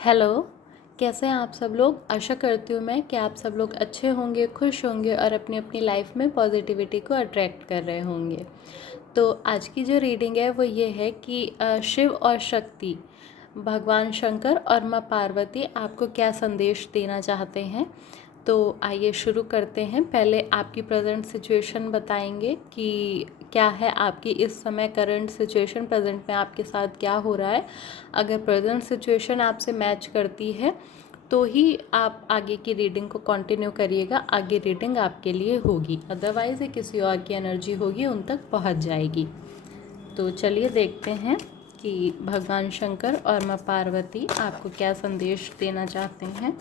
Hello. कैसे हैं आप सब लोग। आशा करती हूँ मैं कि आप सब लोग अच्छे होंगे, खुश होंगे और अपनी अपनी लाइफ में पॉजिटिविटी को अट्रैक्ट कर रहे होंगे। तो आज की जो रीडिंग है वो ये है कि शिव और शक्ति, भगवान शंकर और माँ पार्वती आपको क्या संदेश देना चाहते हैं। तो आइए शुरू करते हैं। पहले आपकी प्रेजेंट सिचुएशन बताएंगे कि क्या है आपकी इस समय करंट सिचुएशन, प्रेजेंट में आपके साथ क्या हो रहा है। अगर प्रेजेंट सिचुएशन आपसे मैच करती है तो ही आप आगे की रीडिंग को कंटिन्यू करिएगा, आगे रीडिंग आपके लिए होगी, अदरवाइज़ ये किसी और की एनर्जी होगी, उन तक पहुंच जाएगी। तो चलिए देखते हैं कि भगवान शंकर और माँ पार्वती आपको क्या संदेश देना चाहते हैं।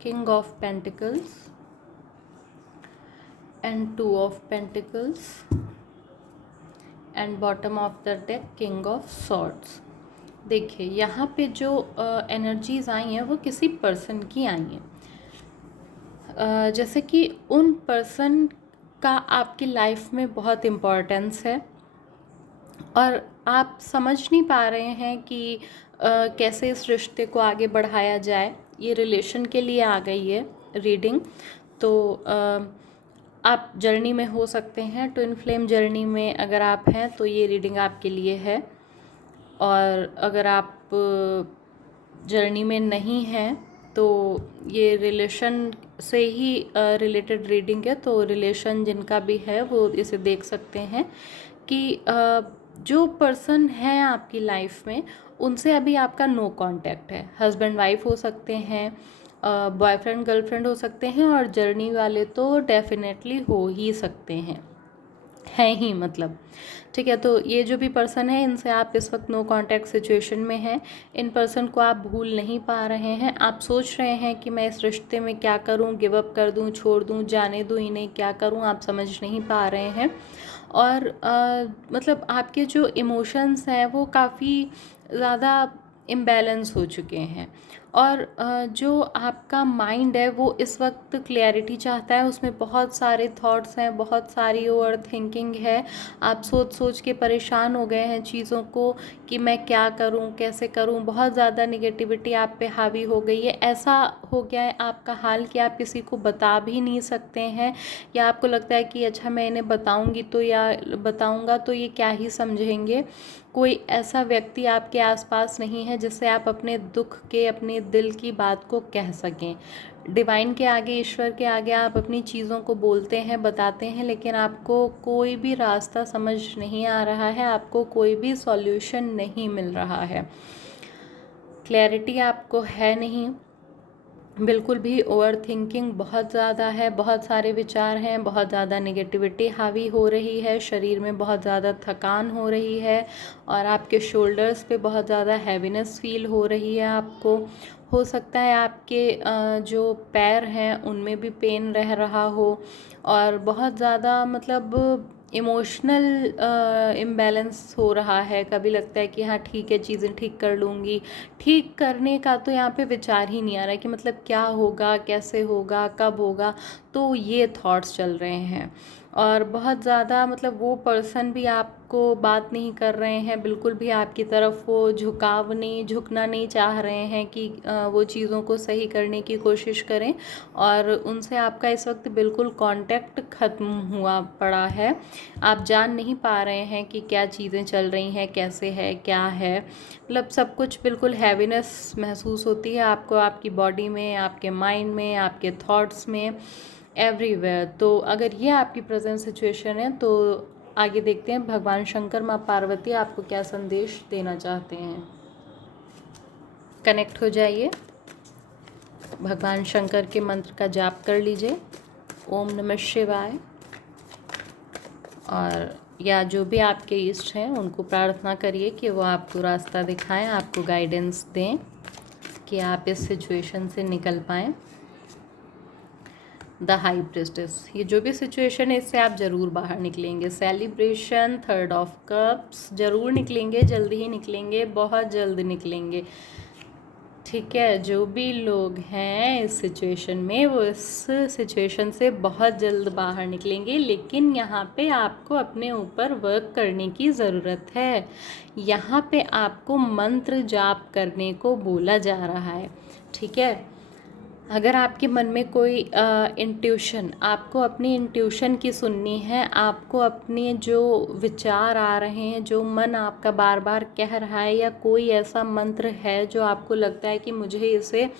King of Pentacles and Two of Pentacles and bottom of the deck king of swords. देखिए यहाँ पे जो एनर्जीज आई हैं वो किसी पर्सन की आई हैं। जैसे कि उन पर्सन का आपकी लाइफ में बहुत इम्पोर्टेंस है और आप समझ नहीं पा रहे हैं कि कैसे इस रिश्ते को आगे बढ़ाया जाए। ये रिलेशन के लिए आ गई है रीडिंग। तो आप जर्नी में हो सकते हैं, ट्विन फ्लेम जर्नी में अगर आप हैं तो ये रीडिंग आपके लिए है। और अगर आप जर्नी में नहीं हैं तो ये रिलेशन से ही रिलेटेड रीडिंग है। तो रिलेशन जिनका भी है वो इसे देख सकते हैं कि जो पर्सन है आपकी लाइफ में उनसे अभी आपका नो कांटेक्ट है। हस्बैंड वाइफ हो सकते हैं, बॉयफ्रेंड गर्लफ्रेंड हो सकते हैं, और जर्नी वाले तो डेफिनेटली हो ही सकते हैं ही, मतलब ठीक है। तो ये जो भी पर्सन है इनसे आप इस वक्त नो कांटेक्ट सिचुएशन में हैं। इन पर्सन को आप भूल नहीं पा रहे हैं। आप सोच रहे हैं कि मैं इस रिश्ते में क्या करूं, गिव अप कर दूं, छोड़ दूं, जाने दूं इन्हें, क्या करूं, आप समझ नहीं पा रहे हैं। और मतलब आपके जो इमोशंस हैं वो काफ़ी ज़्यादा इम्बैलेंस हो चुके हैं। और जो आपका माइंड है वो इस वक्त क्लैरिटी चाहता है, उसमें बहुत सारे थॉट्स हैं, बहुत सारी ओवर थिंकिंग है। आप सोच सोच के परेशान हो गए हैं चीज़ों को कि मैं क्या करूं, कैसे करूं। बहुत ज़्यादा निगेटिविटी आप पे हावी हो गई है। ऐसा हो गया है आपका हाल कि आप किसी को बता भी नहीं सकते हैं, या आपको लगता है कि अच्छा मैं इन्हें बताऊंगी तो या बताऊंगा तो ये क्या ही समझेंगे। कोई ऐसा व्यक्ति आपके आसपास नहीं है जिससे आप अपने दुख के, अपने दिल की बात को कह सकें। डिवाइन के आगे, ईश्वर के आगे आप अपनी चीज़ों को बोलते हैं, बताते हैं, लेकिन आपको कोई भी रास्ता समझ नहीं आ रहा है, आपको कोई भी सॉल्यूशन नहीं मिल रहा है। क्लैरिटी आपको है नहीं बिल्कुल भी। ओवर थिंकिंग बहुत ज़्यादा है, बहुत सारे विचार हैं, बहुत ज़्यादा नेगेटिविटी हावी हो रही है, शरीर में बहुत ज़्यादा थकान हो रही है और आपके शोल्डर्स पे बहुत ज़्यादा हैवीनेस फील हो रही है आपको। हो सकता है आपके जो पैर हैं उनमें भी पेन रह रहा हो और बहुत ज़्यादा मतलब इमोशनल इम्बैलेंस हो रहा है। कभी लगता है कि हाँ ठीक है, चीज़ें ठीक कर लूँगी। ठीक करने का तो यहाँ पे विचार ही नहीं आ रहा है कि मतलब क्या होगा, कैसे होगा, कब होगा। तो ये थॉट्स चल रहे हैं और बहुत ज़्यादा मतलब वो पर्सन भी आपको बात नहीं कर रहे हैं, बिल्कुल भी आपकी तरफ वो झुकना नहीं चाह रहे हैं कि वो चीज़ों को सही करने की कोशिश करें। और उनसे आपका इस वक्त बिल्कुल कांटेक्ट ख़त्म हुआ पड़ा है। आप जान नहीं पा रहे हैं कि क्या चीज़ें चल रही हैं, कैसे है, क्या है। मतलब सब कुछ बिल्कुल हैवीनेस महसूस होती है आपको, आपकी बॉडी में, आपके माइंड में, आपके थॉट्स में, एवरीवेयर। तो अगर ये आपकी प्रेजेंट सिचुएशन है तो आगे देखते हैं भगवान शंकर, माँ पार्वती आपको क्या संदेश देना चाहते हैं। कनेक्ट हो जाइए, भगवान शंकर के मंत्र का जाप कर लीजिए, ओम नमः शिवाय। और या जो भी आपके इष्ट हैं उनको प्रार्थना करिए कि वो आपको रास्ता दिखाएं, आपको गाइडेंस दें कि आप इस सिचुएशन से निकल पाएँ। द हाई प्रिस्टेस, ये जो भी सिचुएशन है इससे आप ज़रूर बाहर निकलेंगे। सेलिब्रेशन, थर्ड ऑफ कप्स, ज़रूर निकलेंगे, जल्दी ही निकलेंगे, बहुत जल्द निकलेंगे। ठीक है, जो भी लोग हैं इस सिचुएशन में वो इस सिचुएशन से बहुत जल्द बाहर निकलेंगे, लेकिन यहाँ पे आपको अपने ऊपर वर्क करने की ज़रूरत है। यहाँ पे आपको मंत्र जाप करने को बोला जा रहा है। ठीक है, अगर आपके मन में कोई इंट्यूशन, आपको अपनी इंट्यूशन की सुननी है, आपको अपने जो विचार आ रहे हैं, जो मन आपका बार बार कह रहा है, या कोई ऐसा मंत्र है जो आपको लगता है कि मुझे इसे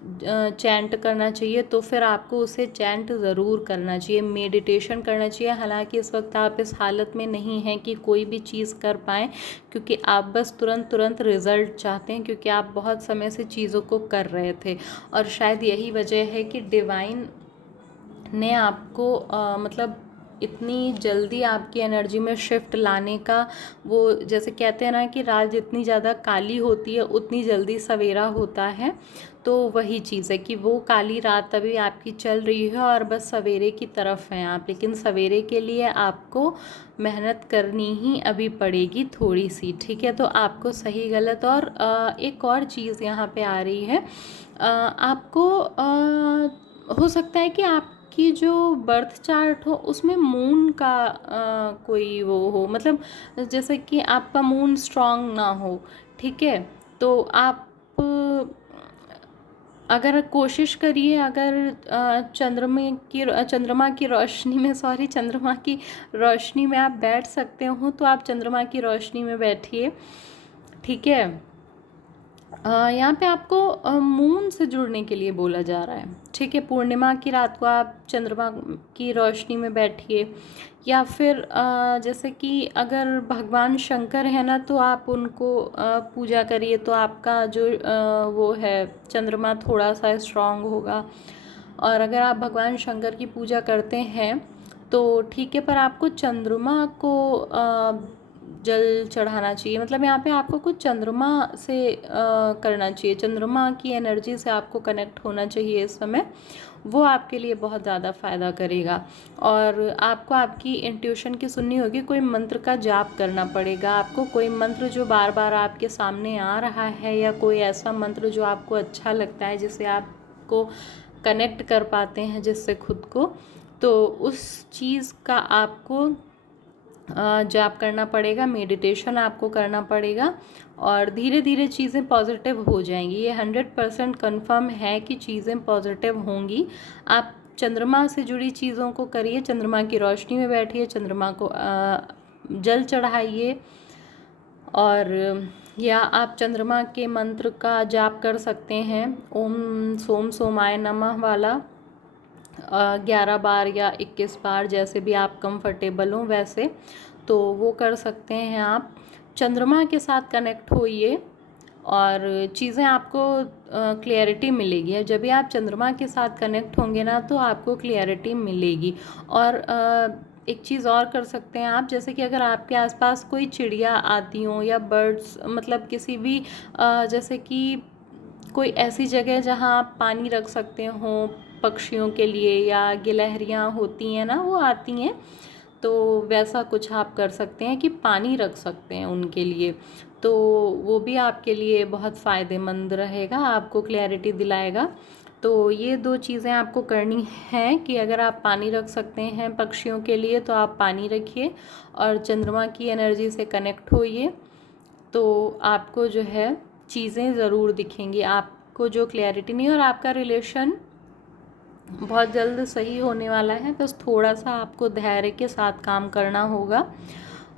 चैंट करना चाहिए, तो फिर आपको उसे चैंट ज़रूर करना चाहिए, मेडिटेशन करना चाहिए। हालांकि इस वक्त आप इस हालत में नहीं हैं कि कोई भी चीज़ कर पाएँ, क्योंकि आप बस तुरंत तुरंत रिज़ल्ट चाहते हैं, क्योंकि आप बहुत समय से चीज़ों को कर रहे थे। और शायद यही वजह है कि डिवाइन ने आपको मतलब इतनी जल्दी आपकी एनर्जी में शिफ्ट लाने का, वो जैसे कहते हैं ना कि रात जितनी ज़्यादा काली होती है उतनी जल्दी सवेरा होता है, तो वही चीज़ है कि वो काली रात अभी आपकी चल रही है और बस सवेरे की तरफ हैं आप, लेकिन सवेरे के लिए आपको मेहनत करनी ही अभी पड़ेगी थोड़ी सी। ठीक है, तो आपको सही गलत और एक और चीज़ यहाँ पे आ रही है, आपको हो सकता है कि आपकी जो बर्थ चार्ट हो उसमें मून का कोई वो हो, मतलब जैसे कि आपका मून स्ट्रांग ना हो। ठीक है, तो आप अगर कोशिश करिए, अगर चंद्रमा की रोशनी में, सॉरी, चंद्रमा की रोशनी में आप बैठ सकते हो तो आप चंद्रमा की रोशनी में बैठिए। ठीक है, यहाँ पे आपको मून से जुड़ने के लिए बोला जा रहा है। ठीक है, पूर्णिमा की रात को आप चंद्रमा की रोशनी में बैठिए, या फिर जैसे कि अगर भगवान शंकर है ना, तो आप उनको पूजा करिए, तो आपका जो वो है चंद्रमा थोड़ा सा स्ट्रांग होगा। और अगर आप भगवान शंकर की पूजा करते हैं तो ठीक है, पर आपको चंद्रमा को जल चढ़ाना चाहिए, मतलब यहाँ पे आपको कुछ चंद्रमा से करना चाहिए, चंद्रमा की एनर्जी से आपको कनेक्ट होना चाहिए इस समय, वो आपके लिए बहुत ज़्यादा फ़ायदा करेगा। और आपको आपकी इंट्यूशन की सुननी होगी, कोई मंत्र का जाप करना पड़ेगा आपको, कोई मंत्र जो बार बार आपके सामने आ रहा है, या कोई ऐसा मंत्र जो आपको अच्छा लगता है, जिससे आपको कनेक्ट कर पाते हैं जिससे खुद को, तो उस चीज़ का आपको जाप करना पड़ेगा, मेडिटेशन आपको करना पड़ेगा, और धीरे धीरे चीज़ें पॉजिटिव हो जाएंगी। ये 100% कन्फर्म है कि चीज़ें पॉजिटिव होंगी। आप चंद्रमा से जुड़ी चीज़ों को करिए, चंद्रमा की रोशनी में बैठिए, चंद्रमा को जल चढ़ाइए, और या आप चंद्रमा के मंत्र का जाप कर सकते हैं, ओम सोम सोमाय नमः वाला 11 बार या 21 बार, जैसे भी आप कंफर्टेबल हों वैसे, तो वो कर सकते हैं आप। चंद्रमा के साथ कनेक्ट होइए और चीज़ें आपको क्लियरिटी मिलेगी। अब जब भी आप चंद्रमा के साथ कनेक्ट होंगे ना, तो आपको क्लियरिटी मिलेगी। और एक चीज़ और कर सकते हैं आप, जैसे कि अगर आपके आसपास कोई चिड़िया आती हों या बर्ड्स, मतलब किसी भी जैसे कि कोई ऐसी जगह जहाँ आप पानी रख सकते हो पक्षियों के लिए, या गिलहरियाँ होती हैं ना वो आती हैं, तो वैसा कुछ आप कर सकते हैं कि पानी रख सकते हैं उनके लिए, तो वो भी आपके लिए बहुत फ़ायदेमंद रहेगा, आपको क्लैरिटी दिलाएगा। तो ये 2 चीज़ें आपको करनी हैं कि अगर आप पानी रख सकते हैं पक्षियों के लिए तो आप पानी रखिए, और चंद्रमा की एनर्जी से कनेक्ट होइए, तो आपको जो है चीज़ें ज़रूर दिखेंगी, आपको जो क्लैरिटी नहीं, और आपका रिलेशन बहुत जल्द सही होने वाला है। बस थोड़ा सा आपको धैर्य के साथ काम करना होगा।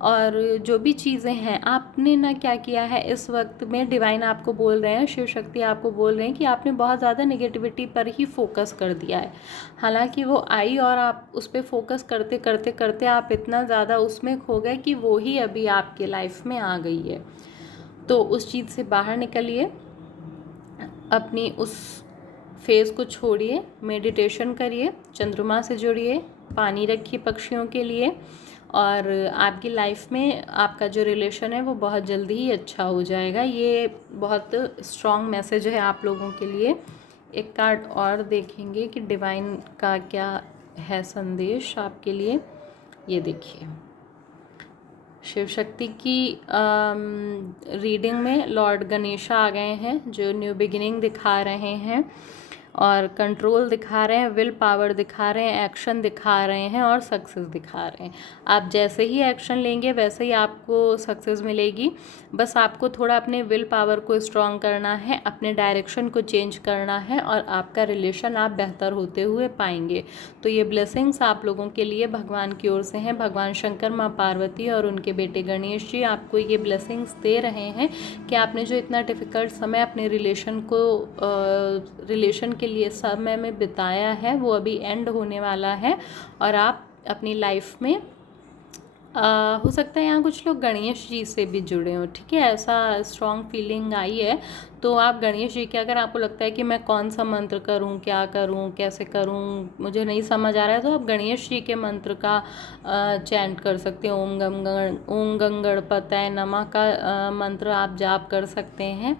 और जो भी चीज़ें हैं, आपने ना क्या किया है इस वक्त में, डिवाइन आपको बोल रहे हैं, शिव शक्ति आपको बोल रहे हैं कि आपने बहुत ज़्यादा नेगेटिविटी पर ही फोकस कर दिया है। हालांकि वो आई और आप उस पर फोकस करते करते करते आप इतना ज़्यादा उसमें खो गए कि वो ही अभी आपके लाइफ में आ गई है। तो उस चीज़ से बाहर निकलिए, अपनी उस फेज़ को छोड़िए, मेडिटेशन करिए, चंद्रमा से जुड़िए, पानी रखिए पक्षियों के लिए, और आपकी लाइफ में आपका जो रिलेशन है वो बहुत जल्दी ही अच्छा हो जाएगा। ये बहुत स्ट्रॉन्ग मैसेज है आप लोगों के लिए। एक कार्ड और देखेंगे कि डिवाइन का क्या है संदेश आपके लिए। ये देखिए, शिव शक्ति की रीडिंग में लॉर्ड गणेशा आ गए हैं, जो न्यू बिगिनिंग दिखा रहे हैं और कंट्रोल दिखा रहे हैं, विल पावर दिखा रहे हैं, एक्शन दिखा रहे हैं और सक्सेस दिखा रहे हैं। आप जैसे ही एक्शन लेंगे वैसे ही आपको सक्सेस मिलेगी। बस आपको थोड़ा अपने विल पावर को स्ट्रॉन्ग करना है, अपने डायरेक्शन को चेंज करना है और आपका रिलेशन आप बेहतर होते हुए पाएंगे। तो ये ब्लेसिंग्स आप लोगों के लिए भगवान की ओर से हैं। भगवान शंकर, माँ पार्वती और उनके बेटे गणेश जी आपको ये ब्लेसिंग्स दे रहे हैं कि आपने जो इतना डिफ़िकल्ट समय अपने रिलेशन के लिए समय में बिताया है वो अभी एंड होने वाला है और आप अपनी लाइफ में हो सकता है यहाँ कुछ लोग गणेश जी से भी जुड़े हों, ठीक है, ऐसा स्ट्रॉन्ग फीलिंग आई है। तो आप गणेश जी के, अगर आपको लगता है कि मैं कौन सा मंत्र करूँ, क्या करूँ, कैसे करूँ, मुझे नहीं समझ आ रहा है, तो आप गणेश जी के मंत्र का चैंट कर सकते हैं। ओम गंगणपतये नमः का मंत्र आप जाप कर सकते हैं।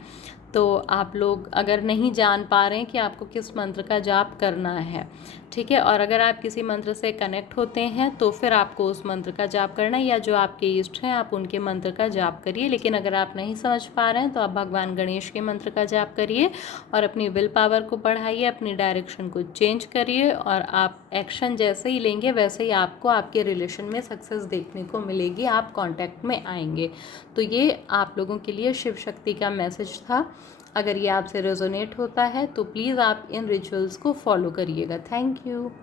तो आप लोग अगर नहीं जान पा रहे हैं कि आपको किस मंत्र का जाप करना है, ठीक है, और अगर आप किसी मंत्र से कनेक्ट होते हैं तो फिर आपको उस मंत्र का जाप करना है, या जो आपके इष्ट हैं आप उनके मंत्र का जाप करिए। लेकिन अगर आप नहीं समझ पा रहे हैं तो आप भगवान गणेश के मंत्र का जाप करिए और अपनी विल पावर को बढ़ाइए, अपनी डायरेक्शन को चेंज करिए और आप एक्शन जैसे ही लेंगे वैसे ही आपको आपके रिलेशन में सक्सेस देखने को मिलेगी, आप कांटेक्ट में आएंगे। तो ये आप लोगों के लिए शिव शक्ति का मैसेज था। अगर ये आपसे रेजोनेट होता है तो प्लीज़ आप इन रिचुअल्स को फॉलो करिएगा। Thank you.